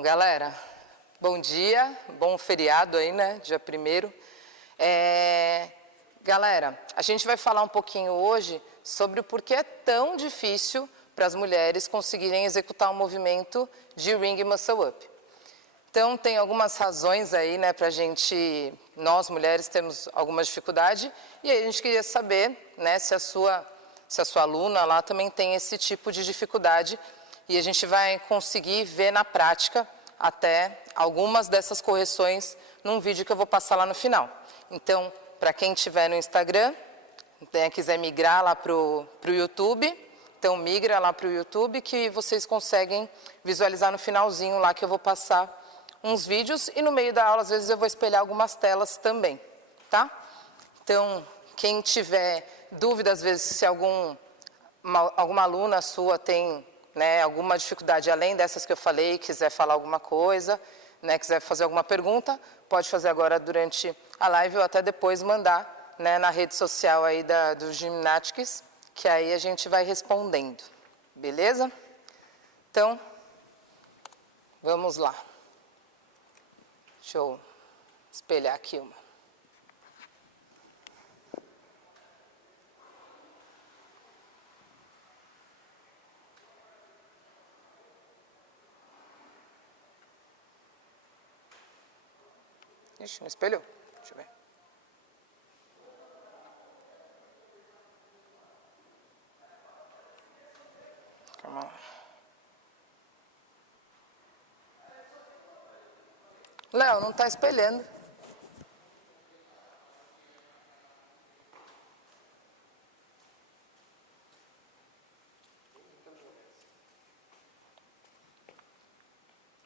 Bom, galera, bom dia, bom feriado aí, né, dia 1º. Galera, a gente vai falar um pouquinho hoje sobre o porquê é tão difícil para as mulheres conseguirem executar um movimento de Ring Muscle Up. Então, tem algumas razões aí, né, para a gente, nós mulheres temos alguma dificuldade, e aí a gente queria saber, né, se a sua aluna lá também tem esse tipo de dificuldade, e a gente vai conseguir ver na prática até algumas dessas correções num vídeo que eu vou passar lá no final. Então, para quem estiver no Instagram, quiser migrar lá para o YouTube, então migra lá para o YouTube que vocês conseguem visualizar no finalzinho lá que eu vou passar uns vídeos e no meio da aula, às vezes, eu vou espelhar algumas telas também, tá? Então, quem tiver dúvida, às vezes, se alguma aluna sua tem, né, alguma dificuldade além dessas que eu falei, quiser falar alguma coisa, né, quiser fazer alguma pergunta, pode fazer agora durante a live ou até depois mandar, né, na rede social aí do Gymnastics, que aí a gente vai respondendo, beleza? Então, vamos lá. Deixa eu espelhar aqui uma. Ixi, não espelhou. Deixa eu ver. Calma lá. Léo, não está espelhando.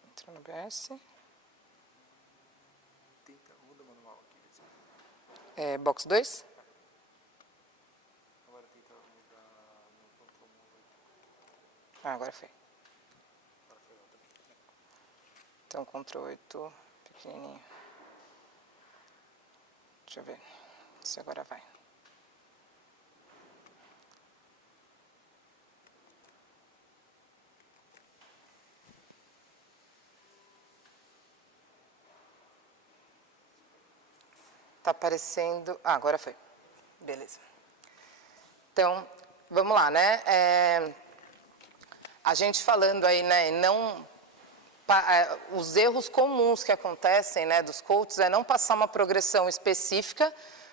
Entra no OBS. Muda manual aqui. Box 2. Agora tenta mudar no Ctrl Move. Agora foi. Agora foi outra. Então, Ctrl 8, pequenininho. Deixa eu ver se agora vai. Tá aparecendo... Ah, agora foi. Beleza. Então, vamos lá, né? A gente falando aí, né, os erros comuns que acontecem, né, dos coaches é não passar uma progressão específica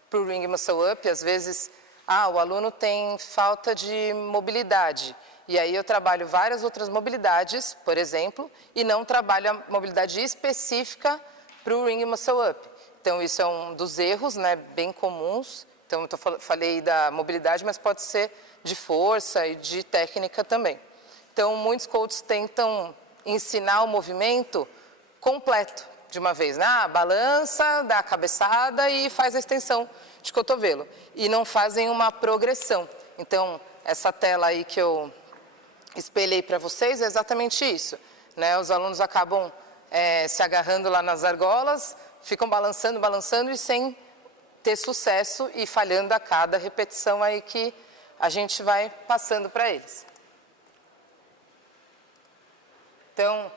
para o Ring Muscle Up. Às vezes, o aluno tem falta de mobilidade, e aí eu trabalho várias outras mobilidades, por exemplo, e não trabalho a mobilidade específica para o Ring Muscle Up. Então, isso é um dos erros, né, bem comuns. Então, eu falei da mobilidade, mas pode ser de força e de técnica também. Então, muitos coaches tentam ensinar o movimento completo de uma vez, né? Balança, dá a cabeçada e faz a extensão de cotovelo. E não fazem uma progressão. Então, essa tela aí que eu espelhei para vocês é exatamente isso, né? Os alunos acabam se agarrando lá nas argolas, ficam balançando, balançando e sem ter sucesso e falhando a cada repetição aí que a gente vai passando para eles. Então,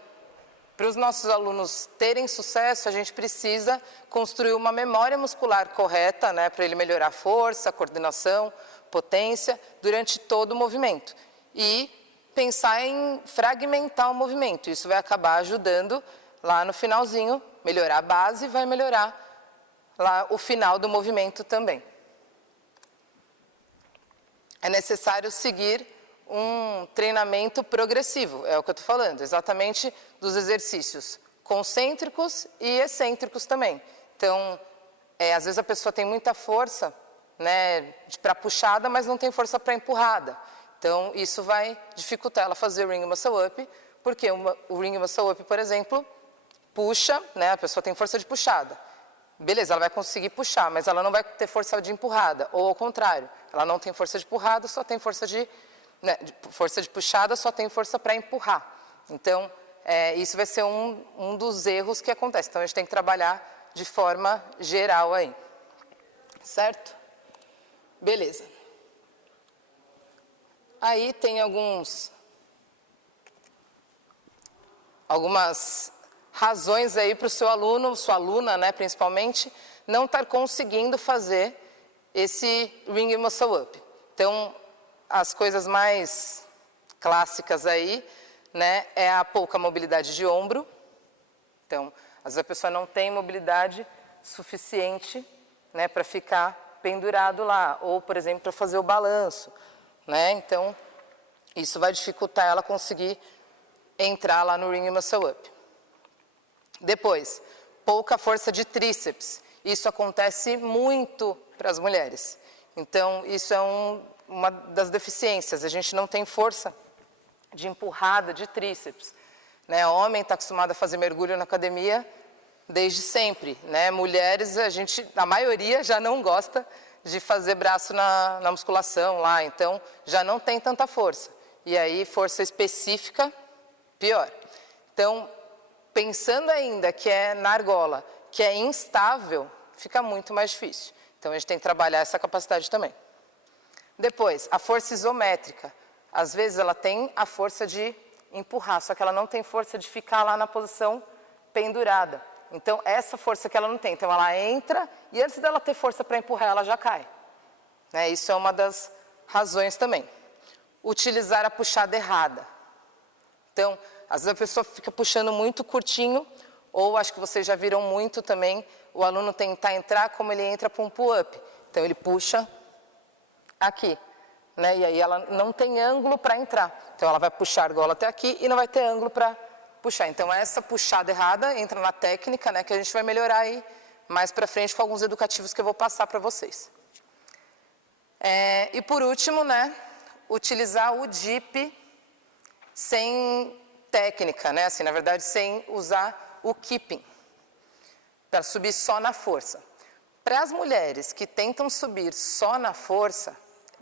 para os nossos alunos terem sucesso, a gente precisa construir uma memória muscular correta, né, para ele melhorar a força, a coordenação, potência, durante todo o movimento. E pensar em fragmentar o movimento. Isso vai acabar ajudando lá no finalzinho, melhorar a base e vai melhorar lá o final do movimento também. É necessário seguir um treinamento progressivo, é o que eu estou falando, exatamente dos exercícios concêntricos e excêntricos também. Então, às vezes a pessoa tem muita força, né, para puxada, mas não tem força para empurrada. Então, isso vai dificultar ela fazer o Ring Muscle Up, porque o Ring Muscle Up, por exemplo, puxa, né, a pessoa tem força de puxada. Beleza, ela vai conseguir puxar, mas ela não vai ter força de empurrada, ou ao contrário, ela não tem força de empurrada, só tem força de puxada, só tem força para empurrar. Então, isso vai ser um dos erros que acontece. Então, a gente tem que trabalhar de forma geral aí. Certo? Beleza. Aí tem alguns algumas razões aí para o seu aluno, sua aluna, né, principalmente, não estar conseguindo fazer esse Ring Muscle Up. Então, as coisas mais clássicas aí, né, é a pouca mobilidade de ombro. Então, às vezes a pessoa não tem mobilidade suficiente, né, para ficar pendurado lá, ou, por exemplo, para fazer o balanço, né? Então, isso vai dificultar ela conseguir entrar lá no Ring Muscle Up. Depois, pouca força de tríceps. Isso acontece muito para as mulheres. Então, isso é uma das deficiências. A gente não tem força de empurrada de tríceps, né? O homem está acostumado a fazer mergulho na academia desde sempre, né? Mulheres, a maioria já não gosta de fazer braço na musculação lá, então já não tem tanta força. E aí, força específica, pior. Então, pensando ainda que é na argola, que é instável, fica muito mais difícil. Então, a gente tem que trabalhar essa capacidade também. Depois, a força isométrica. Às vezes, ela tem a força de empurrar, só que ela não tem força de ficar lá na posição pendurada. Então, essa força que ela não tem. Então, ela entra e antes dela ter força para empurrar, ela já cai. Né? Isso é uma das razões também. Utilizar a puxada errada. Então, às vezes a pessoa fica puxando muito curtinho, ou acho que vocês já viram muito também, o aluno tentar entrar como ele entra para um pull-up. Então, ele puxa aqui, né? E aí ela não tem ângulo para entrar. Então, ela vai puxar a argola até aqui e não vai ter ângulo para puxar. Então, essa puxada errada entra na técnica, né, que a gente vai melhorar aí mais para frente com alguns educativos que eu vou passar para vocês. E por último, né, utilizar o dip sem técnica, né, assim, na verdade, sem usar o keeping, para subir só na força. Para as mulheres que tentam subir só na força,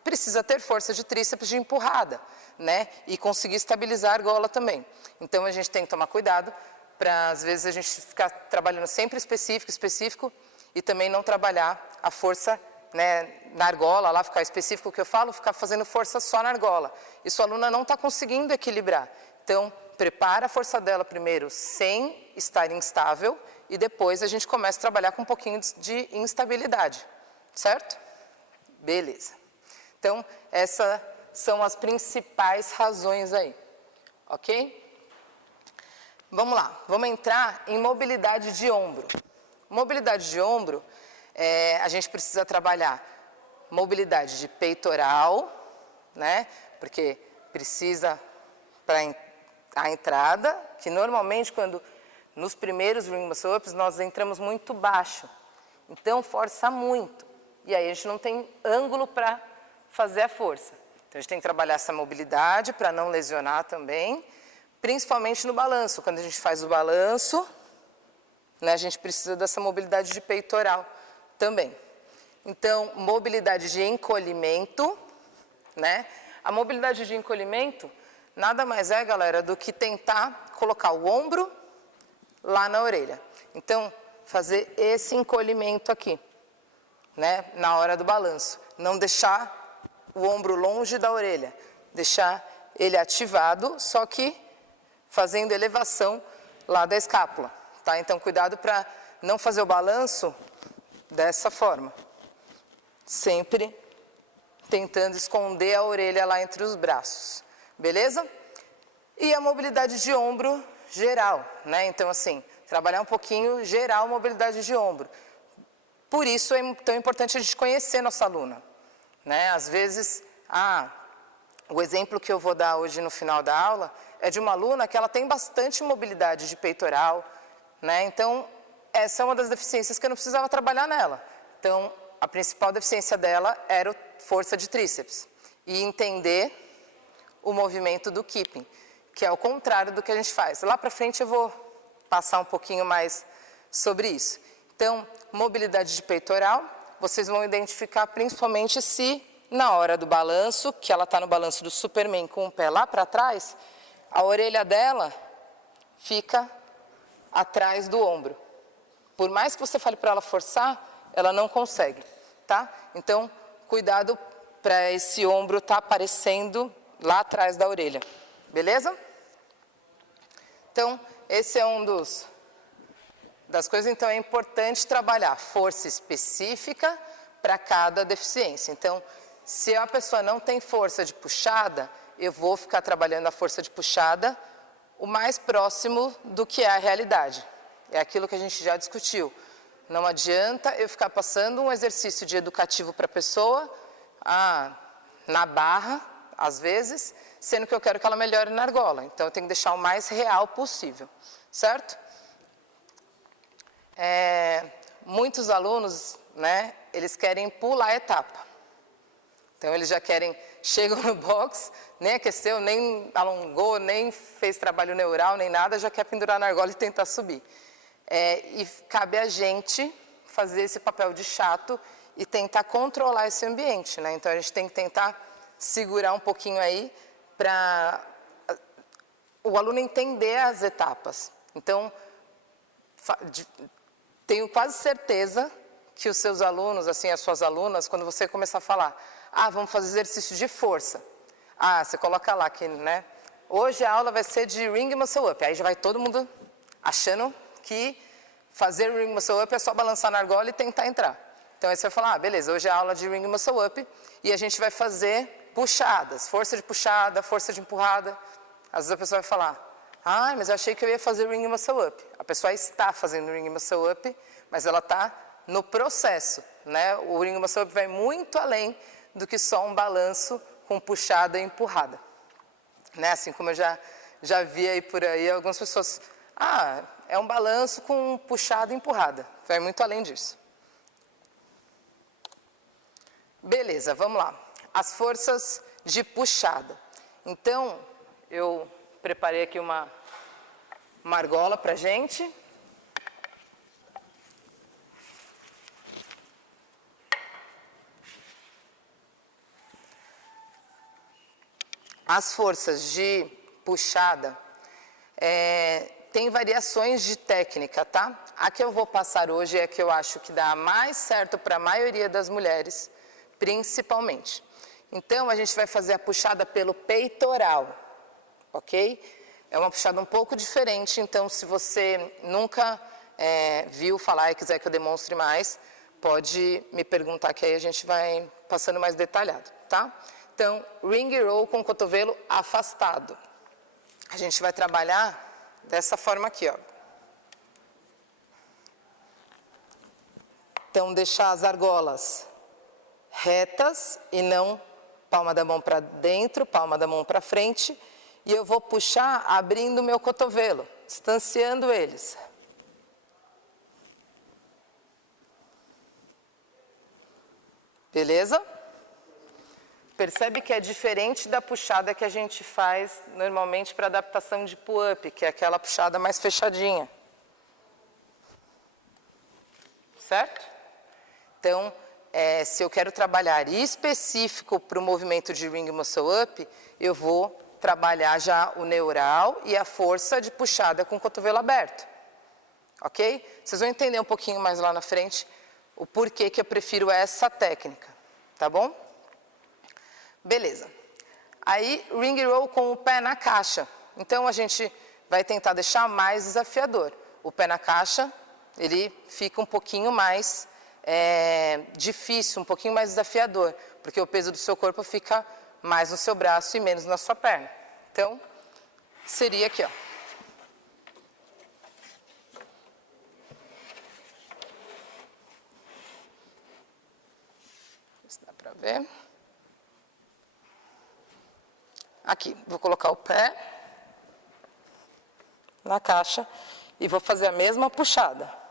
precisa ter força de tríceps de empurrada, né, e conseguir estabilizar a argola também. Então, a gente tem que tomar cuidado para, às vezes, a gente ficar trabalhando sempre específico, e também não trabalhar a força, né, na argola, lá ficar específico o que eu falo, ficar fazendo força só na argola. E sua aluna não está conseguindo equilibrar. Então, prepara a força dela primeiro sem estar instável e depois a gente começa a trabalhar com um pouquinho de instabilidade, certo? Beleza. Então, essas são as principais razões aí, ok? Vamos lá, vamos entrar em mobilidade de ombro. Mobilidade de ombro, a gente precisa trabalhar mobilidade de peitoral, né? Porque precisa para a entrada, que normalmente quando nos primeiros Ring Muscle Ups nós entramos muito baixo, então força muito, e aí a gente não tem ângulo para fazer a força. Então a gente tem que trabalhar essa mobilidade para não lesionar também, principalmente no balanço. Quando a gente faz o balanço, né, a gente precisa dessa mobilidade de peitoral também. Então, mobilidade de encolhimento, né? A mobilidade de encolhimento nada mais é, galera, do que tentar colocar o ombro lá na orelha. Então, fazer esse encolhimento aqui, né, na hora do balanço. Não deixar o ombro longe da orelha, deixar ele ativado, só que fazendo elevação lá da escápula, tá? Então, cuidado para não fazer o balanço dessa forma. Sempre tentando esconder a orelha lá entre os braços, beleza? E a mobilidade de ombro geral, né? Então, assim, trabalhar um pouquinho geral mobilidade de ombro. Por isso é tão importante a gente conhecer nossa aluna, né? Às vezes, o exemplo que eu vou dar hoje no final da aula é de uma aluna que ela tem bastante mobilidade de peitoral, né? Então, essa é uma das deficiências que eu não precisava trabalhar nela. Então, a principal deficiência dela era a força de tríceps. E entender o movimento do keeping, que é o contrário do que a gente faz. Lá para frente eu vou passar um pouquinho mais sobre isso. Então, mobilidade de peitoral, vocês vão identificar principalmente se na hora do balanço, que ela está no balanço do Superman com o pé lá para trás, a orelha dela fica atrás do ombro. Por mais que você fale para ela forçar, ela não consegue, tá? Então, cuidado para esse ombro estar aparecendo lá atrás da orelha, beleza? Então, esse é um das coisas, então é importante trabalhar força específica para cada deficiência. Então, se a pessoa não tem força de puxada, eu vou ficar trabalhando a força de puxada o mais próximo do que é a realidade. É aquilo que a gente já discutiu. Não adianta eu ficar passando um exercício de educativo para a pessoa, na barra, às vezes, sendo que eu quero que ela melhore na argola. Então, eu tenho que deixar o mais real possível, certo? Muitos alunos, né, eles querem pular a etapa. Então, eles já querem, chegam no box, nem aqueceu, nem alongou, nem fez trabalho neural, nem nada, já quer pendurar na argola e tentar subir. E cabe a gente fazer esse papel de chato e tentar controlar esse ambiente, né? Então, a gente tem que tentar segurar um pouquinho aí para o aluno entender as etapas. Então, tenho quase certeza que os seus alunos, assim, as suas alunas, quando você começar a falar, vamos fazer exercício de força. Você coloca lá que, né? Hoje a aula vai ser de Ring Muscle Up. Aí já vai todo mundo achando que fazer Ring Muscle Up é só balançar na argola e tentar entrar. Então aí você vai falar, beleza, hoje é a aula de Ring Muscle Up e a gente vai fazer puxadas, força de puxada, força de empurrada. Às vezes a pessoa vai falar, mas eu achei que eu ia fazer Ring Muscle Up. A pessoa está fazendo Ring Muscle Up, mas ela está no processo, né? O Ring Muscle Up vai muito além do que só um balanço com puxada e empurrada. Né? Assim como eu já vi aí por aí algumas pessoas, é um balanço com puxada e empurrada. Vai muito além disso. Beleza, vamos lá. As forças de puxada. Então, eu preparei aqui uma argola para a gente. As forças de puxada tem variações de técnica, tá? A que eu vou passar hoje é a que eu acho que dá mais certo para a maioria das mulheres, principalmente. Então, a gente vai fazer a puxada pelo peitoral, ok? É uma puxada um pouco diferente, então se você nunca viu falar e quiser que eu demonstre mais, pode me perguntar que aí a gente vai passando mais detalhado, tá? Então, ring roll com o cotovelo afastado. A gente vai trabalhar dessa forma aqui, ó. Então, deixar as argolas retas e não palma da mão para dentro, palma da mão para frente. E eu vou puxar abrindo o meu cotovelo, distanciando eles. Beleza? Percebe que é diferente da puxada que a gente faz normalmente para adaptação de pull-up, que é aquela puxada mais fechadinha. Certo? Então, se eu quero trabalhar específico para o movimento de Ring Muscle Up, eu vou trabalhar já o neural e a força de puxada com o cotovelo aberto. Ok? Vocês vão entender um pouquinho mais lá na frente o porquê que eu prefiro essa técnica. Tá bom? Beleza. Aí, ring roll com o pé na caixa. Então, a gente vai tentar deixar mais desafiador. O pé na caixa, ele fica um pouquinho mais difícil, um pouquinho mais desafiador, porque o peso do seu corpo fica mais no seu braço e menos na sua perna. Então, seria aqui, ó. Se dá pra ver. Aqui, vou colocar o pé na caixa e vou fazer a mesma puxada.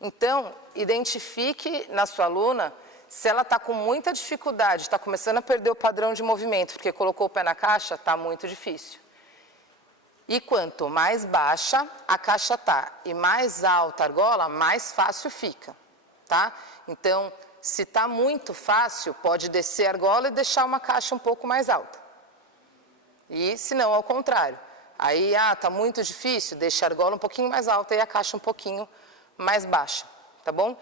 Então, identifique na sua aluna se ela está com muita dificuldade, está começando a perder o padrão de movimento, porque colocou o pé na caixa, está muito difícil. E quanto mais baixa a caixa está e mais alta a argola, mais fácil fica, tá? Então, se está muito fácil, pode descer a argola e deixar uma caixa um pouco mais alta. E se não, ao contrário. Aí, está muito difícil, deixa a argola um pouquinho mais alta e a caixa um pouquinho mais baixa, tá bom?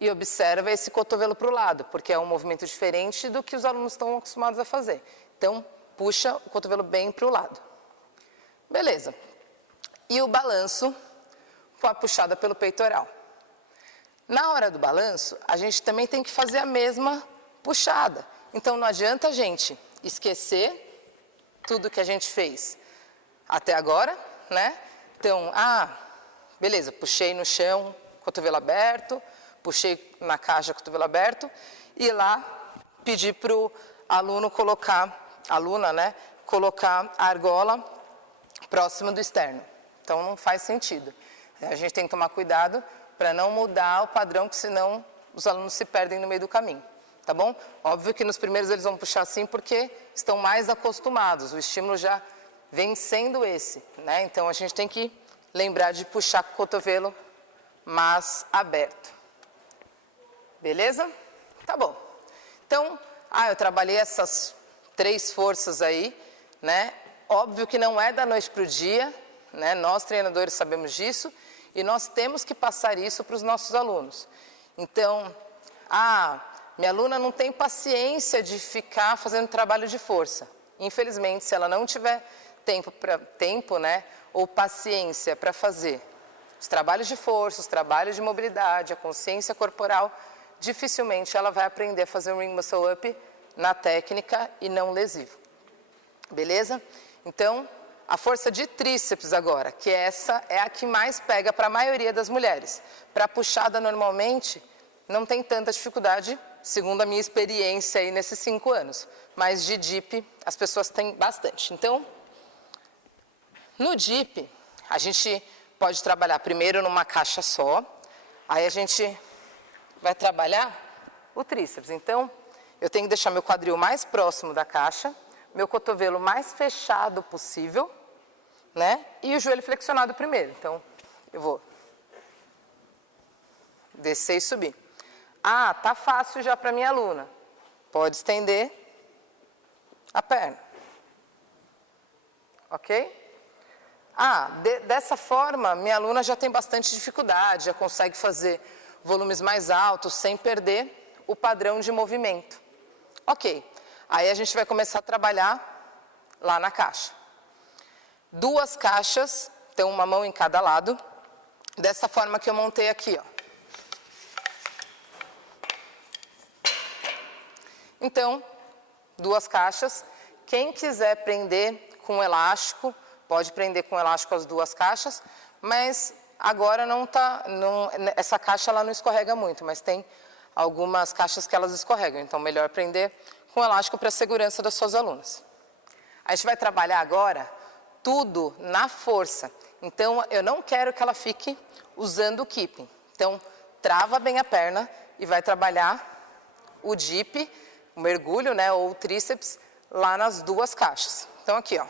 E observa esse cotovelo para o lado, porque é um movimento diferente do que os alunos estão acostumados a fazer. Então, puxa o cotovelo bem para o lado. Beleza. E o balanço com a puxada pelo peitoral. Na hora do balanço, a gente também tem que fazer a mesma puxada. Então, não adianta a gente esquecer tudo que a gente fez até agora, né? Então, beleza, puxei no chão, cotovelo aberto, puxei na caixa, cotovelo aberto, e lá pedir para o aluno colocar, aluna, né? Colocar a argola próximo do externo. Então, não faz sentido. A gente tem que tomar cuidado para não mudar o padrão, que senão os alunos se perdem no meio do caminho, tá bom? Óbvio que nos primeiros eles vão puxar assim porque estão mais acostumados, o estímulo já vem sendo esse, né? Então, a gente tem que lembrar de puxar com o cotovelo mais aberto. Beleza? Tá bom. Então, eu trabalhei essas 3 forças aí, né? Óbvio que não é da noite para o dia, né? Nós treinadores sabemos disso e nós temos que passar isso para os nossos alunos. Então, minha aluna não tem paciência de ficar fazendo trabalho de força. Infelizmente, se ela não tiver tempo, né, ou paciência para fazer os trabalhos de força, os trabalhos de mobilidade, a consciência corporal, dificilmente ela vai aprender a fazer um Ring Muscle Up na técnica e não lesivo. Beleza? Então, a força de tríceps agora, que essa é a que mais pega para a maioria das mulheres. Para a puxada, normalmente, não tem tanta dificuldade, segundo a minha experiência aí nesses 5 anos. Mas de dip, as pessoas têm bastante. Então, no dip, a gente pode trabalhar primeiro numa caixa só, aí a gente vai trabalhar o tríceps. Então, eu tenho que deixar meu quadril mais próximo da caixa, meu cotovelo mais fechado possível, né? E o joelho flexionado primeiro. Então, eu vou descer e subir. Tá fácil já para minha aluna. Pode estender a perna. Ok? Dessa forma, minha aluna já tem bastante dificuldade, já consegue fazer volumes mais altos sem perder o padrão de movimento. Ok. Aí a gente vai começar a trabalhar lá na caixa. 2 caixas, então uma mão em cada lado, dessa forma que eu montei aqui, ó. Então, 2 caixas. Quem quiser prender com elástico, pode prender com elástico as 2 caixas, mas agora essa caixa ela não escorrega muito, mas tem algumas caixas que elas escorregam, então melhor prender com elástico para a segurança das suas alunas. A gente vai trabalhar agora tudo na força, então eu não quero que ela fique usando o keeping. Então, trava bem a perna e vai trabalhar o dip, o mergulho, né, ou o tríceps, lá nas 2 caixas. Então, aqui, ó.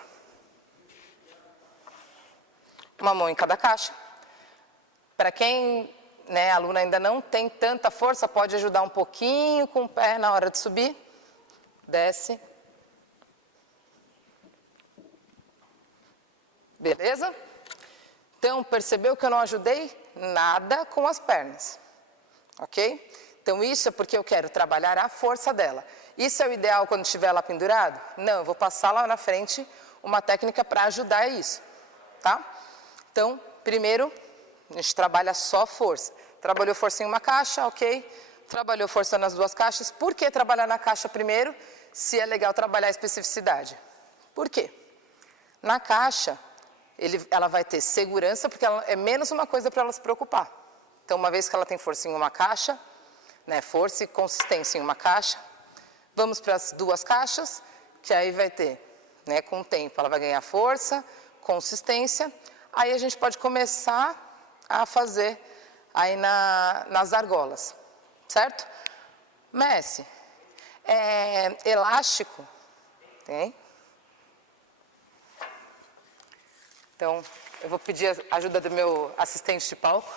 Uma mão em cada caixa. Para quem, né, a aluna ainda não tem tanta força, pode ajudar um pouquinho com o pé na hora de subir. Desce. Beleza? Então, percebeu que eu não ajudei nada com as pernas. Ok? Então, isso é porque eu quero trabalhar a força dela. Isso é o ideal quando estiver lá pendurado? Não, eu vou passar lá na frente uma técnica para ajudar isso. Tá? Então, primeiro, a gente trabalha só força. Trabalhou força em uma caixa, ok? Trabalhou força nas 2 caixas. Por que trabalhar na caixa primeiro, se é legal trabalhar a especificidade? Por quê? Na caixa, ela vai ter segurança, porque é menos uma coisa para ela se preocupar. Então, uma vez que ela tem força em uma caixa, né, força e consistência em uma caixa, vamos para as 2 caixas, que aí vai ter, né, com o tempo, ela vai ganhar força, consistência, aí a gente pode começar a fazer aí nas argolas, certo? Messi, elástico, tem? Então, eu vou pedir a ajuda do meu assistente de palco.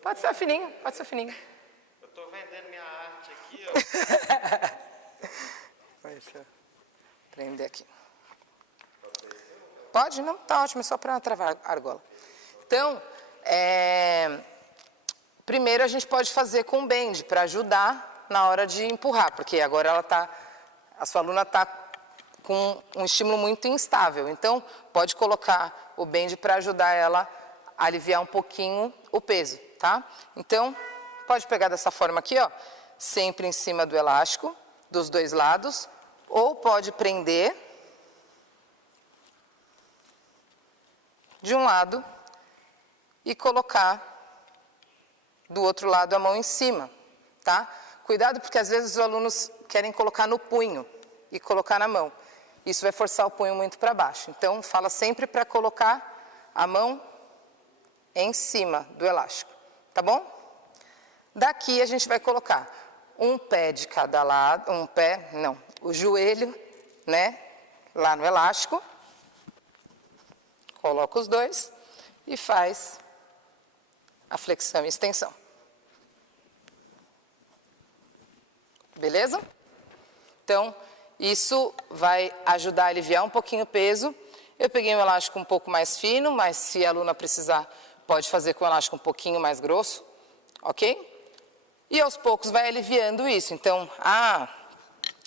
Pode ser fininho, pode ser fininho. Eu estou vendendo minha arte aqui, ó. Deixa eu prender aqui. Pode? Não, tá ótimo, é só para travar a argola. Então, primeiro a gente pode fazer com bend, para ajudar na hora de empurrar, porque agora ela está a sua aluna está com um estímulo muito instável. Então, pode colocar o band para ajudar ela a aliviar um pouquinho o peso, tá? Então, pode pegar dessa forma aqui, ó, sempre em cima do elástico, dos dois lados, ou pode prender de um lado e colocar do outro lado a mão em cima, tá? Cuidado porque às vezes os alunos querem colocar no punho e colocar na mão. Isso vai forçar o punho muito para baixo. Então, fala sempre para colocar a mão em cima do elástico, tá bom? Daqui a gente vai colocar um pé de cada lado, o joelho, né, lá no elástico. Coloca os dois e faz a flexão e extensão. Beleza? Então, isso vai ajudar a aliviar um pouquinho o peso. Eu peguei um elástico um pouco mais fino, mas se a aluna precisar, pode fazer com um elástico um pouquinho mais grosso, ok? E aos poucos vai aliviando isso. Então,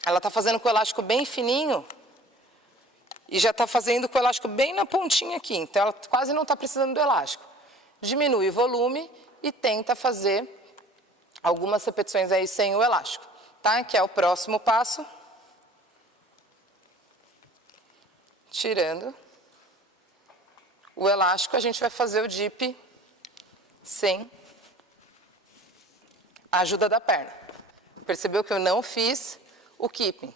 ela está fazendo com o elástico bem fininho e já está fazendo com o elástico bem na pontinha aqui. Então, ela quase não está precisando do elástico. Diminui o volume e tenta fazer algumas repetições aí sem o elástico, tá? Que é o próximo passo. Tirando o elástico, a gente vai fazer o dip sem a ajuda da perna. Percebeu que eu não fiz o keeping?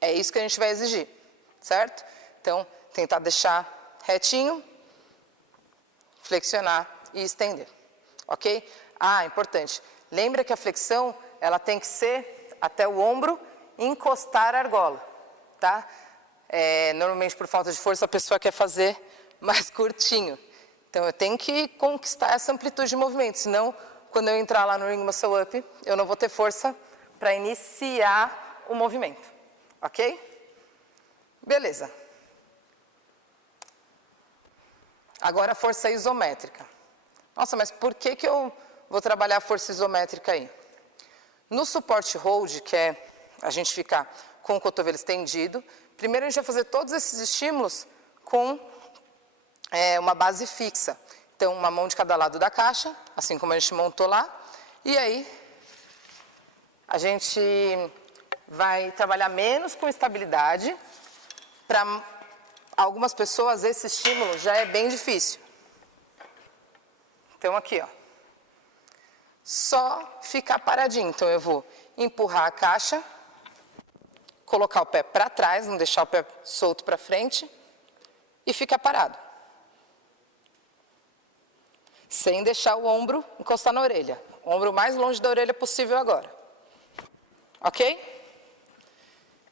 É isso que a gente vai exigir, certo? Então, tentar deixar retinho, flexionar e estender, ok? Importante. Lembra que a flexão, ela tem que ser até o ombro encostar a argola, tá? Normalmente, por falta de força, a pessoa quer fazer mais curtinho. Então, eu tenho que conquistar essa amplitude de movimento, senão, quando eu entrar lá no Ring Muscle Up, eu não vou ter força para iniciar o movimento, ok? Beleza. Agora, força isométrica. Nossa, mas por que eu vou trabalhar a força isométrica aí? No suporte hold, que é a gente ficar com o cotovelo estendido, primeiro a gente vai fazer todos esses estímulos com uma base fixa. Então, uma mão de cada lado da caixa, assim como a gente montou lá. E aí, a gente vai trabalhar menos com estabilidade. Para algumas pessoas, esse estímulo já é bem difícil. Então, aqui, ó. Só ficar paradinho. Então, eu vou empurrar a caixa, colocar o pé para trás, não deixar o pé solto para frente e ficar parado. Sem deixar o ombro encostar na orelha. O ombro mais longe da orelha possível agora. Ok?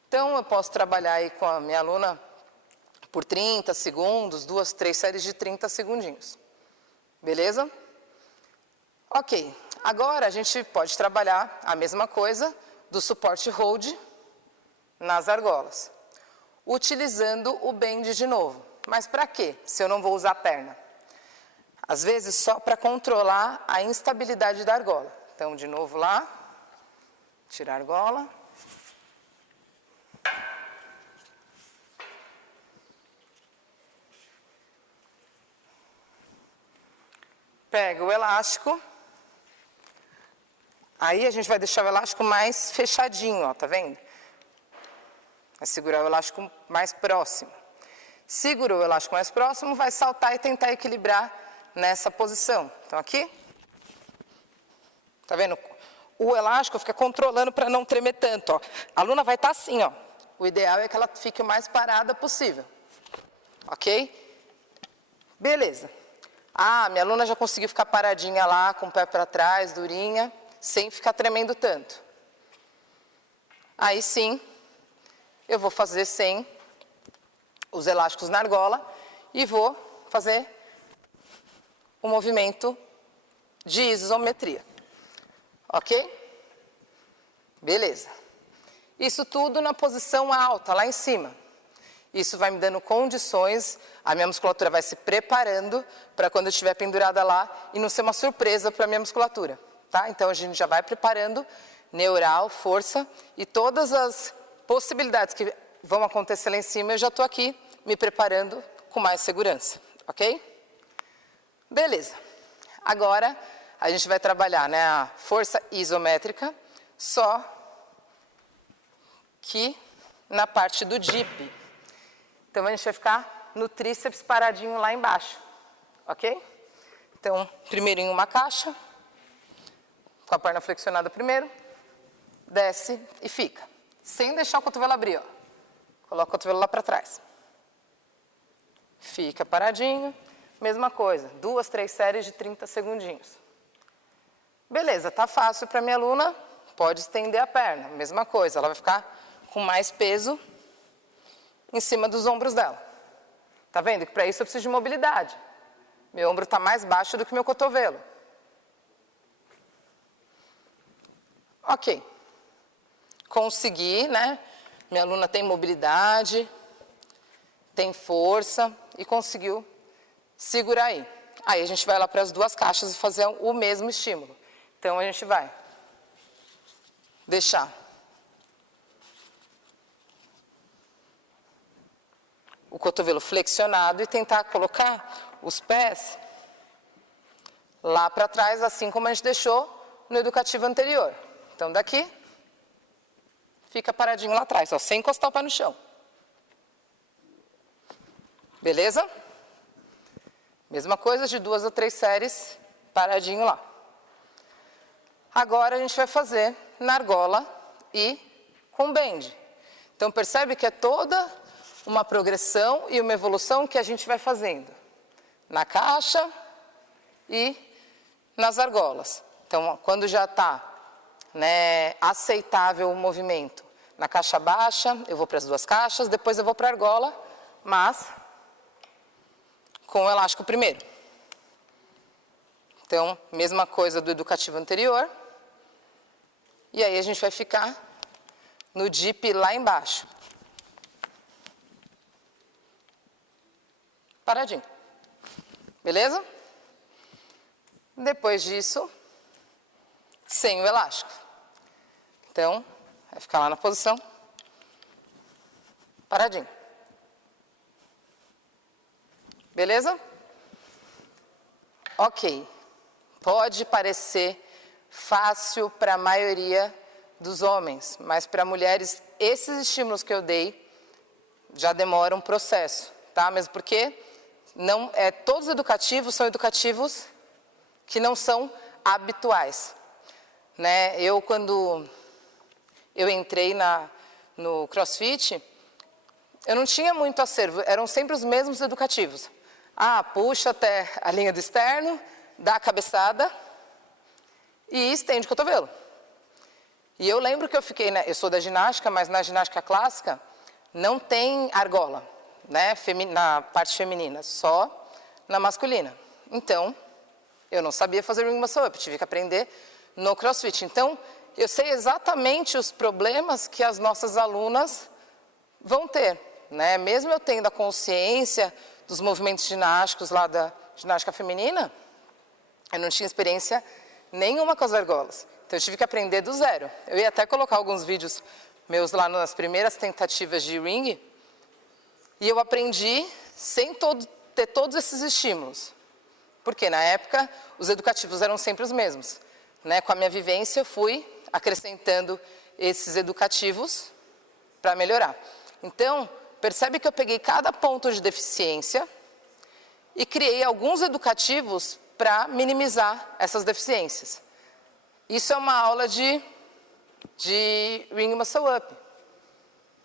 Então, eu posso trabalhar aí com a minha aluna por 30 segundos, 2, 3 séries de 30 segundinhos. Beleza? Ok. Agora, a gente pode trabalhar a mesma coisa do suporte hold nas argolas. Utilizando o bend de novo. Mas para quê? Se eu não vou usar a perna? Às vezes, só para controlar a instabilidade da argola. Então, de novo lá. Tirar a argola. Pega o elástico. Aí, a gente vai deixar o elástico mais fechadinho, ó, tá vendo? Vai segurar o elástico mais próximo. Segurou o elástico mais próximo, vai saltar e tentar equilibrar nessa posição. Então, aqui. Tá vendo? O elástico fica controlando para não tremer tanto, ó. A aluna vai estar assim, ó. O ideal é que ela fique o mais parada possível. Ok? Beleza. Minha aluna já conseguiu ficar paradinha lá, com o pé para trás, durinha, sem ficar tremendo tanto. Aí sim, eu vou fazer sem os elásticos na argola e vou fazer o movimento de isometria. Ok? Beleza. Isso tudo na posição alta, lá em cima. Isso vai me dando condições, a minha musculatura vai se preparando para quando eu estiver pendurada lá e não ser uma surpresa para a minha musculatura. Tá? Então, a gente já vai preparando neural, força e todas as possibilidades que vão acontecer lá em cima, eu já estou aqui me preparando com mais segurança, ok? Beleza. Agora, a gente vai trabalhar, né, a força isométrica, só que na parte do dip. Então, a gente vai ficar no tríceps paradinho lá embaixo, ok? Então, primeiro em uma caixa, com a perna flexionada primeiro, desce e fica. Sem deixar o cotovelo abrir, ó. Coloca o cotovelo lá para trás. Fica paradinho. Mesma coisa, 2, 3 séries de 30 segundinhos. Beleza, tá fácil para minha aluna, pode estender a perna. Mesma coisa, ela vai ficar com mais peso em cima dos ombros dela. Tá vendo que para isso eu preciso de mobilidade. Meu ombro está mais baixo do que meu cotovelo. Ok. Consegui, né? Minha aluna tem mobilidade, tem força e conseguiu segurar aí. Aí a gente vai lá para as duas caixas e fazer o mesmo estímulo. Então a gente vai deixar o cotovelo flexionado e tentar colocar os pés lá para trás, assim como a gente deixou no educativo anterior. Então daqui, fica paradinho lá atrás, ó, sem encostar o pé no chão. Beleza? Mesma coisa de 2 a 3 séries, paradinho lá. Agora a gente vai fazer na argola e com bend. Então percebe que é toda uma progressão e uma evolução que a gente vai fazendo. Na caixa e nas argolas. Então quando já está, né, aceitável o movimento, na caixa baixa, eu vou para as duas caixas, depois eu vou para a argola, mas com o elástico primeiro. Então, mesma coisa do educativo anterior. E aí a gente vai ficar no dip lá embaixo. Paradinho. Beleza? Depois disso, sem o elástico. Então, vai ficar lá na posição. Paradinho. Beleza? Ok. Pode parecer fácil para a maioria dos homens, mas para mulheres, esses estímulos que eu dei já demoram um processo, tá? Mesmo porque todos os educativos são educativos que não são habituais, né? Quando eu entrei no CrossFit, eu não tinha muito acervo, eram sempre os mesmos educativos. Puxa até a linha do externo, dá a cabeçada e estende o cotovelo. E eu lembro que eu fiquei, né, eu sou da ginástica, mas na ginástica clássica não tem argola, né, na parte feminina, só na masculina. Então, eu não sabia fazer ring muscle up, tive que aprender no CrossFit. Então, eu sei exatamente os problemas que as nossas alunas vão ter, né? Mesmo eu tendo a consciência dos movimentos ginásticos lá da ginástica feminina, eu não tinha experiência nenhuma com as argolas. Então, eu tive que aprender do zero. Eu ia até colocar alguns vídeos meus lá nas primeiras tentativas de ring, e eu aprendi sem ter todos esses estímulos. Porque, na época, os educativos eram sempre os mesmos, né? Com a minha vivência, eu fui acrescentando esses educativos para melhorar. Então, percebe que eu peguei cada ponto de deficiência e criei alguns educativos para minimizar essas deficiências. Isso é uma aula de Ring Muscle Up.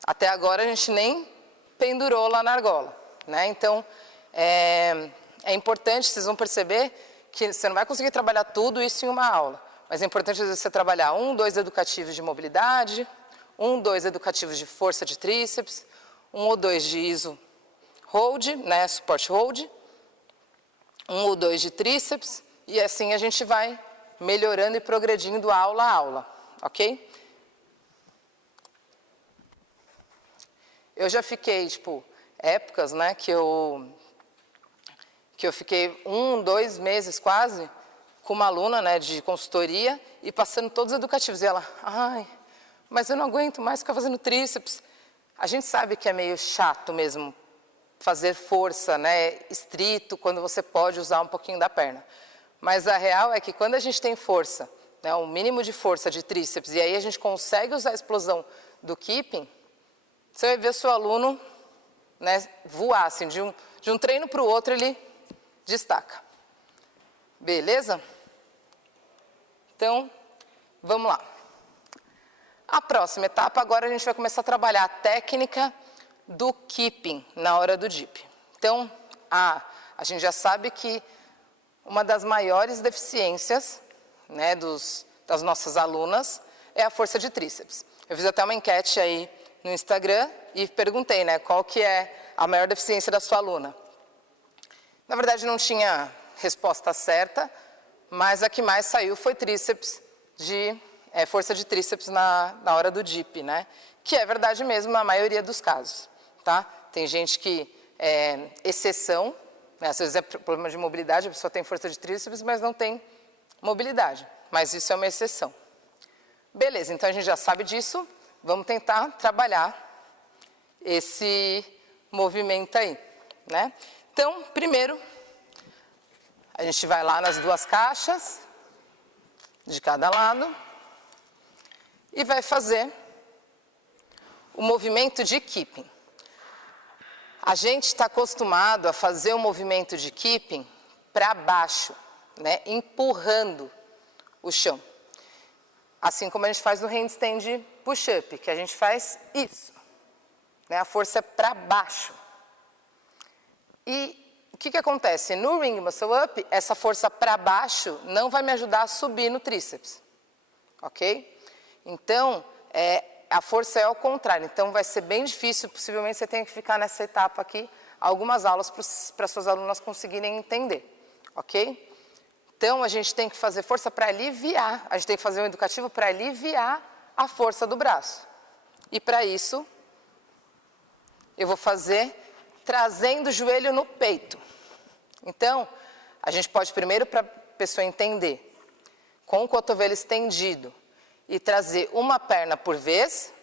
Até agora a gente nem pendurou lá na argola, né? Então, é importante, vocês vão perceber que você não vai conseguir trabalhar tudo isso em uma aula. Mas é importante você trabalhar 1, 2 educativos de mobilidade, 1, 2 educativos de força de tríceps, 1 ou 2 de iso hold, né, suporte hold, 1 ou 2 de tríceps, e assim a gente vai melhorando e progredindo aula a aula, ok? Eu já fiquei, épocas, né, que eu fiquei 1, 2 meses quase com uma aluna, né, de consultoria e passando todos os educativos. E ela, mas eu não aguento mais ficar fazendo tríceps. A gente sabe que é meio chato mesmo fazer força, né, estrito, quando você pode usar um pouquinho da perna. Mas a real é que quando a gente tem força, né, um mínimo de força de tríceps, e aí a gente consegue usar a explosão do keeping, você vai ver o seu aluno, né, voar, assim, de um treino para o outro ele destaca. Beleza? Então, vamos lá. A próxima etapa, agora a gente vai começar a trabalhar a técnica do keeping na hora do dip. Então, a gente já sabe que uma das maiores deficiências, né, das nossas alunas é a força de tríceps. Eu fiz até uma enquete aí no Instagram e perguntei, né, qual que é a maior deficiência da sua aluna. Na verdade, não tinha resposta certa, mas a que mais saiu foi tríceps força de tríceps na hora do dip, né? Que é verdade mesmo na maioria dos casos, tá? Tem gente que é exceção, né? Às vezes é problema de mobilidade, a pessoa tem força de tríceps, mas não tem mobilidade. Mas isso é uma exceção. Beleza, então a gente já sabe disso, vamos tentar trabalhar esse movimento aí, né? Então, primeiro, a gente vai lá nas duas caixas, de cada lado, e vai fazer o movimento de keeping. A gente está acostumado a fazer o movimento de keeping para baixo, né, empurrando o chão. Assim como a gente faz no handstand push-up, que a gente faz isso, né, a força é para baixo. E o que acontece? No Ring Muscle Up, essa força para baixo não vai me ajudar a subir no tríceps, ok? Então, a força é ao contrário, então vai ser bem difícil, possivelmente você tenha que ficar nessa etapa aqui, algumas aulas para suas alunas conseguirem entender, ok? Então, a gente tem que fazer força para aliviar, a gente tem que fazer um educativo para aliviar a força do braço. E para isso, eu vou fazer trazendo o joelho no peito. Então, a gente pode primeiro, para a pessoa entender, com o cotovelo estendido, e trazer uma perna por vez.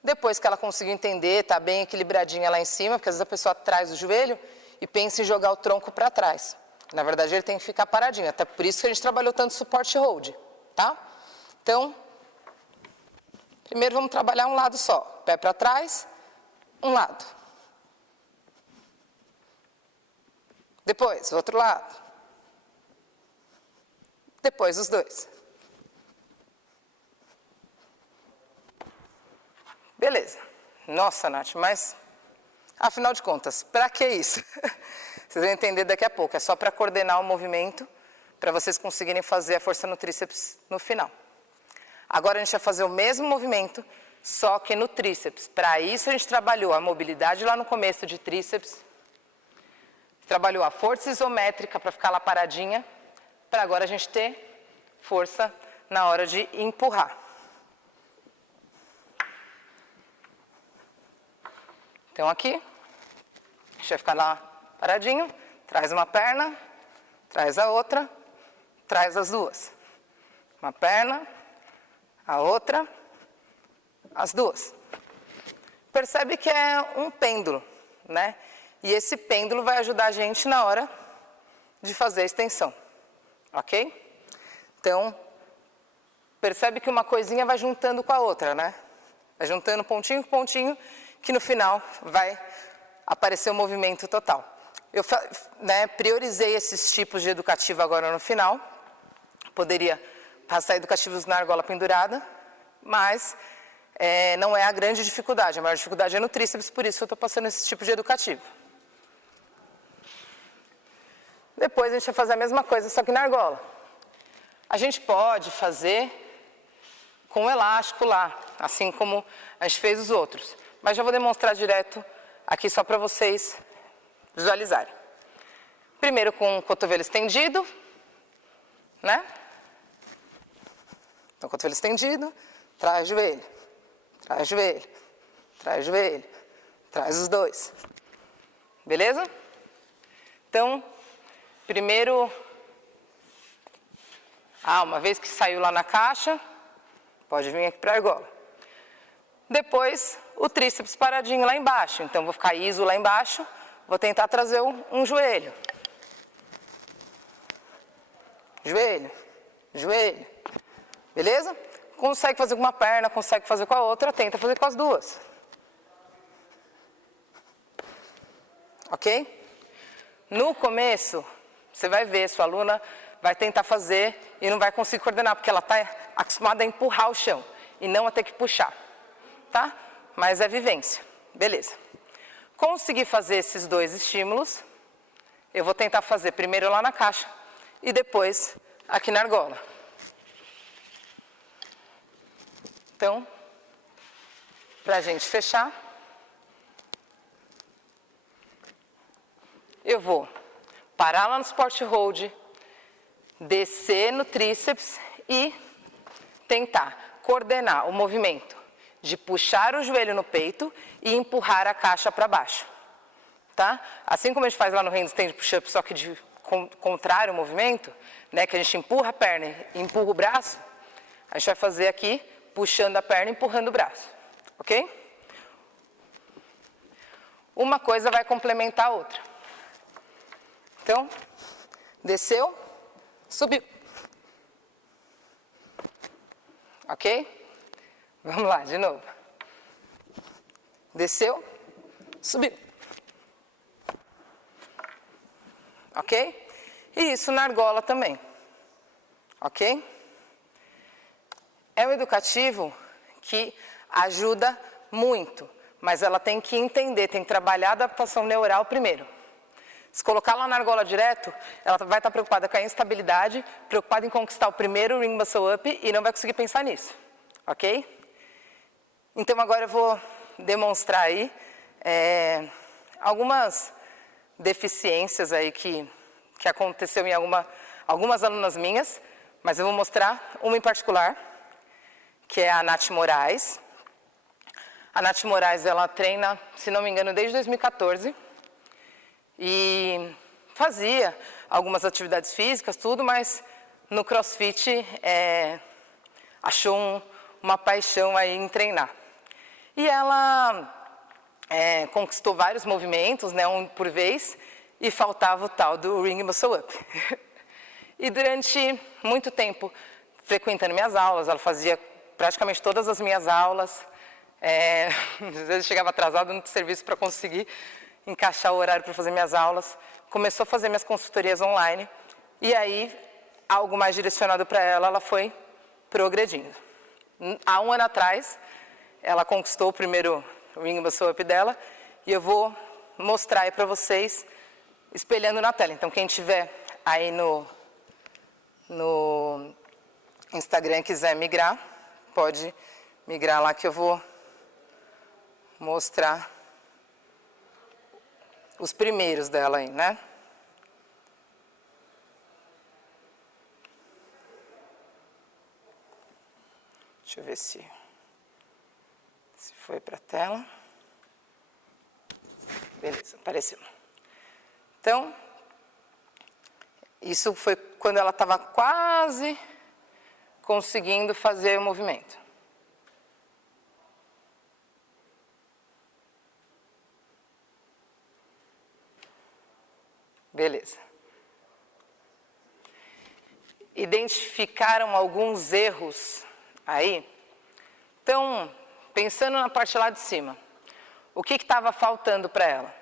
Depois que ela conseguir entender, está bem equilibradinha lá em cima, porque às vezes a pessoa traz o joelho e pensa em jogar o tronco para trás. Na verdade, ele tem que ficar paradinho, até por isso que a gente trabalhou tanto suporte hold, tá? Então, primeiro vamos trabalhar um lado só, pé para trás, um lado. Depois, o outro lado. Depois, os dois. Beleza. Nossa, Nath, mas, afinal de contas, para que isso? Vocês vão entender daqui a pouco. É só para coordenar o movimento, para vocês conseguirem fazer a força no tríceps no final. Agora a gente vai fazer o mesmo movimento, só que no tríceps. Para isso a gente trabalhou a mobilidade lá no começo de tríceps, trabalhou a força isométrica para ficar lá paradinha, para agora a gente ter força na hora de empurrar. Então aqui, a gente vai ficar lá paradinho, traz uma perna, traz a outra, traz as duas. Uma perna, a outra, as duas. Percebe que é um pêndulo, né? E esse pêndulo vai ajudar a gente na hora de fazer a extensão, ok? Então, percebe que uma coisinha vai juntando com a outra, né? Vai juntando pontinho com pontinho, que no final vai aparecer o movimento total. Eu priorizei esses tipos de educativo agora no final. Poderia passar educativos na argola pendurada, mas não é a grande dificuldade. A maior dificuldade é no tríceps, por isso eu estou passando esse tipo de educativo. Depois a gente vai fazer a mesma coisa, só que na argola. A gente pode fazer com o elástico lá, assim como a gente fez os outros. Mas já vou demonstrar direto aqui só para vocês visualizarem. Primeiro com o cotovelo estendido, né? Então, cotovelo estendido, traz o joelho, traz o joelho, traz o joelho, traz os dois. Beleza? Então, primeiro, uma vez que saiu lá na caixa, pode vir aqui para a argola. Depois, o tríceps paradinho lá embaixo. Então, vou ficar iso lá embaixo, vou tentar trazer um joelho. Joelho, joelho. Beleza? Consegue fazer com uma perna, consegue fazer com a outra, tenta fazer com as duas. Ok? No começo, você vai ver, sua aluna vai tentar fazer e não vai conseguir coordenar, porque ela está acostumada a empurrar o chão e não a ter que puxar. Tá? Mas é vivência. Beleza. Consegui fazer esses dois estímulos, eu vou tentar fazer primeiro lá na caixa e depois aqui na argola. Então, para a gente fechar, eu vou parar lá no support hold, descer no tríceps e tentar coordenar o movimento de puxar o joelho no peito e empurrar a caixa para baixo. Tá? Assim como a gente faz lá no handstand push-up, só que de contrário o movimento, né, que a gente empurra a perna e empurra o braço, a gente vai fazer aqui puxando a perna e empurrando o braço. Ok? Uma coisa vai complementar a outra. Então, desceu, subiu. Ok? Vamos lá, de novo. Desceu, subiu. Ok? E isso na argola também. Ok? É um educativo que ajuda muito, mas ela tem que entender, tem que trabalhar a adaptação neural primeiro. Se colocar lá na argola direto, ela vai estar preocupada com a instabilidade, preocupada em conquistar o primeiro ring muscle up e não vai conseguir pensar nisso. Ok? Então agora eu vou demonstrar aí algumas deficiências aí que aconteceu em algumas alunas minhas, mas eu vou mostrar uma em particular, que é a Nath Moraes. A Nath Moraes, ela treina, se não me engano, desde 2014 e fazia algumas atividades físicas, tudo, mas no CrossFit achou uma paixão aí em treinar. E ela conquistou vários movimentos, né, um por vez, e faltava o tal do Ring Muscle Up. E durante muito tempo, frequentando minhas aulas, ela fazia praticamente todas as minhas aulas. Às vezes eu chegava atrasada no serviço para conseguir encaixar o horário para fazer minhas aulas. Começou a fazer minhas consultorias online. E aí, algo mais direcionado para ela, ela foi progredindo. Há um ano atrás, ela conquistou o primeiro Ring Muscle Up dela. E eu vou mostrar aí para vocês, espelhando na tela. Então, quem tiver aí no Instagram e quiser migrar, pode migrar lá que eu vou mostrar os primeiros dela aí, né? Deixa eu ver se foi para a tela. Beleza, apareceu. Então, isso foi quando ela estava quase conseguindo fazer o movimento. Beleza. Identificaram alguns erros aí? Então, pensando na parte lá de cima, o que estava faltando para ela?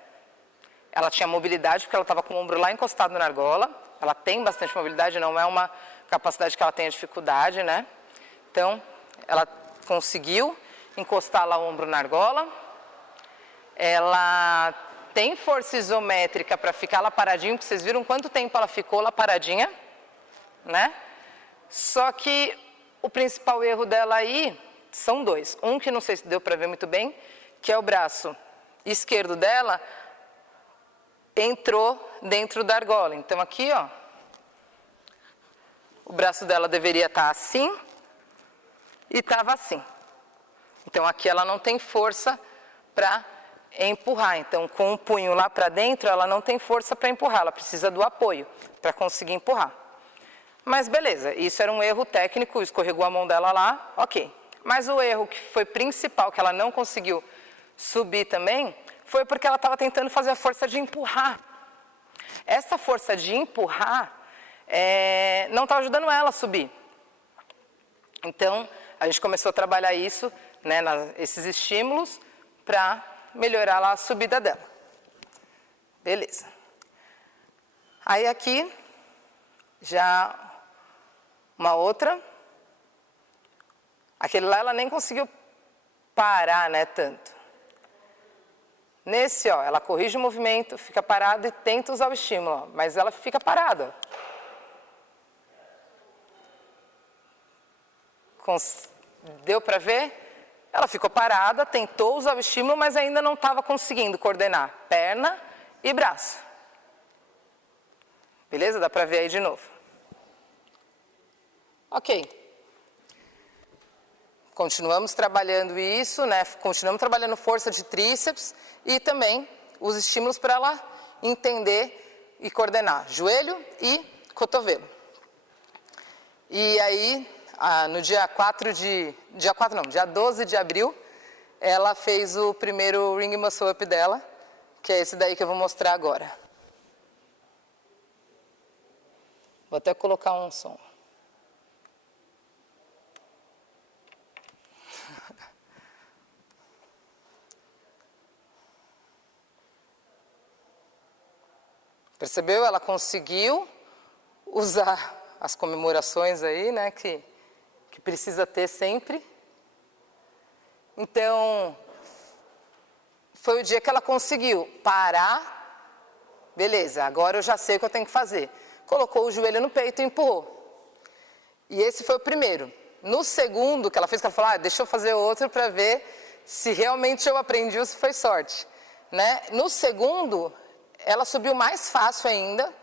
Ela tinha mobilidade, porque ela estava com o ombro lá encostado na argola. Ela tem bastante mobilidade, não é uma capacidade que ela tenha dificuldade, né? Então, ela conseguiu encostar lá o ombro na argola. Ela tem força isométrica para ficar lá paradinho, porque vocês viram quanto tempo ela ficou lá paradinha, né? Só que o principal erro dela aí são dois. Um que não sei se deu para ver muito bem, que é o braço esquerdo dela entrou dentro da argola. Então aqui, ó, o braço dela deveria estar assim e estava assim. Então aqui ela não tem força para empurrar. Então com o punho lá para dentro, ela não tem força para empurrar, ela precisa do apoio para conseguir empurrar. Mas beleza, isso era um erro técnico, escorregou a mão dela lá, ok. Mas o erro que foi principal, que ela não conseguiu subir também, foi porque ela estava tentando fazer a força de empurrar. Essa força de empurrar não estava ajudando ela a subir. Então, a gente começou a trabalhar isso, né, esses estímulos, para melhorar lá a subida dela. Beleza. Aí aqui, já uma outra. Aquele lá ela nem conseguiu parar, né, tanto. Nesse, ó, ela corrige o movimento, fica parada e tenta usar o estímulo, ó, mas ela fica parada. Deu para ver? Ela ficou parada, tentou usar o estímulo, mas ainda não estava conseguindo coordenar perna e braço. Beleza? Dá para ver aí de novo. Ok. Continuamos trabalhando isso, né? Continuamos trabalhando força de tríceps e também os estímulos para ela entender e coordenar joelho e cotovelo. E aí, no dia 12 de abril, ela fez o primeiro Ring Muscle Up dela, que é esse daí que eu vou mostrar agora. Vou até colocar um som. Percebeu? Ela conseguiu usar as comemorações aí, né, que precisa ter sempre. Então, foi o dia que ela conseguiu parar. Beleza, agora eu já sei o que eu tenho que fazer. Colocou o joelho no peito e empurrou. E esse foi o primeiro. No segundo que ela fez, que ela falou, deixa eu fazer outro para ver se realmente eu aprendi ou se foi sorte. Né? No segundo, ela subiu mais fácil ainda,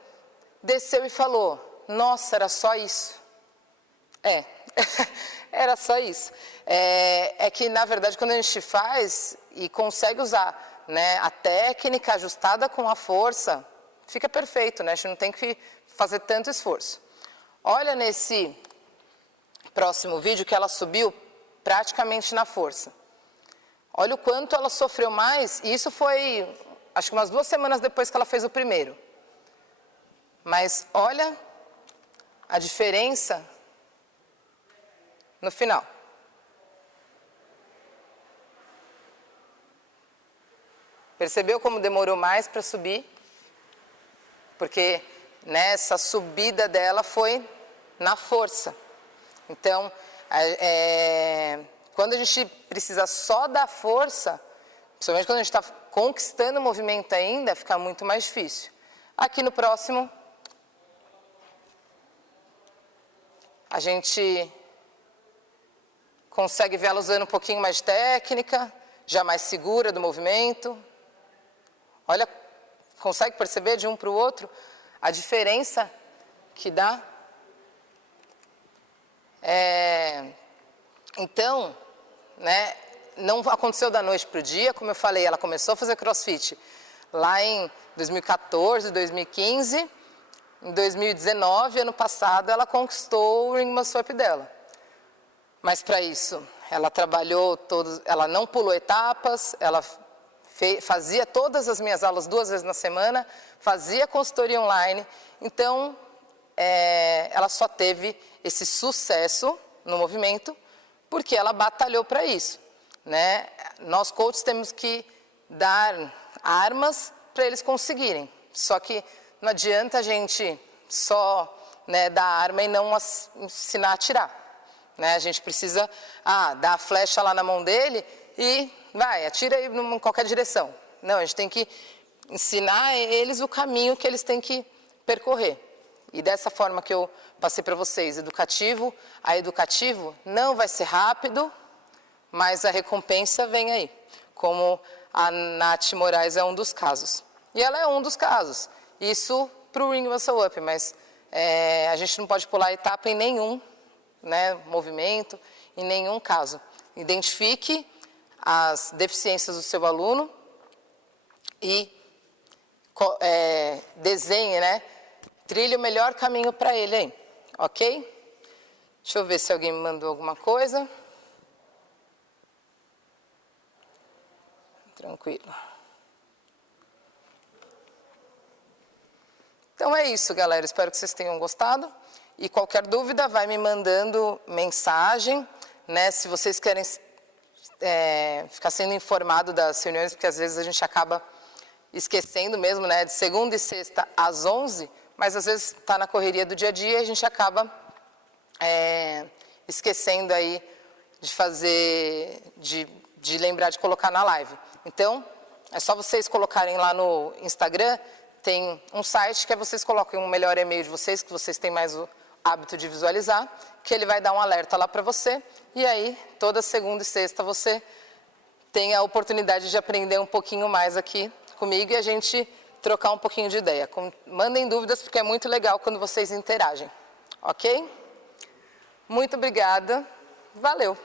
desceu e falou, nossa, era só isso. Era só isso. É que, na verdade, quando a gente faz e consegue usar, né, a técnica ajustada com a força, fica perfeito, né? A gente não tem que fazer tanto esforço. Olha nesse próximo vídeo que ela subiu praticamente na força. Olha o quanto ela sofreu mais, e isso foi, acho que umas 2 semanas depois que ela fez o primeiro. Mas olha a diferença no final. Percebeu como demorou mais para subir? Porque nessa subida dela foi na força. Então, quando a gente precisa só da força, principalmente quando a gente está conquistando o movimento ainda, fica muito mais difícil. Aqui no próximo, a gente consegue ver ela usando um pouquinho mais de técnica, já mais segura do movimento. Olha, consegue perceber de um para o outro a diferença que dá? Então, né, não aconteceu da noite para o dia, como eu falei, ela começou a fazer crossfit lá em 2014, 2015, em 2019, ano passado, ela conquistou o Ring Muscle Up dela. Mas para isso, ela trabalhou ela não pulou etapas, ela fazia todas as minhas aulas 2 vezes na semana, fazia consultoria online, então ela só teve esse sucesso no movimento porque ela batalhou para isso, né? Nós coaches temos que dar armas para eles conseguirem, só que não adianta a gente só, né, dar arma e não ensinar a atirar. Né? A gente precisa dar a flecha lá na mão dele e vai, atira aí em qualquer direção. Não, a gente tem que ensinar eles o caminho que eles têm que percorrer. E dessa forma que eu passei para vocês, educativo a educativo, não vai ser rápido, mas a recompensa vem aí. Como a Nath Moraes é um dos casos. E ela é um dos casos. Isso para o Ring Muscle Up, mas a gente não pode pular etapa em nenhum, né, movimento, em nenhum caso. Identifique as deficiências do seu aluno e desenhe, né, trilhe o melhor caminho para ele aí, ok? Deixa eu ver se alguém me mandou alguma coisa. Tranquilo. Então é isso, galera. Espero que vocês tenham gostado. E qualquer dúvida, vai me mandando mensagem, né? Se vocês querem ficar sendo informado das reuniões, porque às vezes a gente acaba esquecendo mesmo, né? De segunda e sexta às 11, mas às vezes está na correria do dia a dia e a gente acaba esquecendo aí de fazer, de lembrar de colocar na live. Então, é só vocês colocarem lá no Instagram, tem um site que vocês coloquem um melhor e-mail de vocês, que vocês têm mais o hábito de visualizar, que ele vai dar um alerta lá para você, e aí toda segunda e sexta você tem a oportunidade de aprender um pouquinho mais aqui comigo e a gente trocar um pouquinho de ideia. Mandem dúvidas, porque é muito legal quando vocês interagem, ok? Muito obrigada, valeu!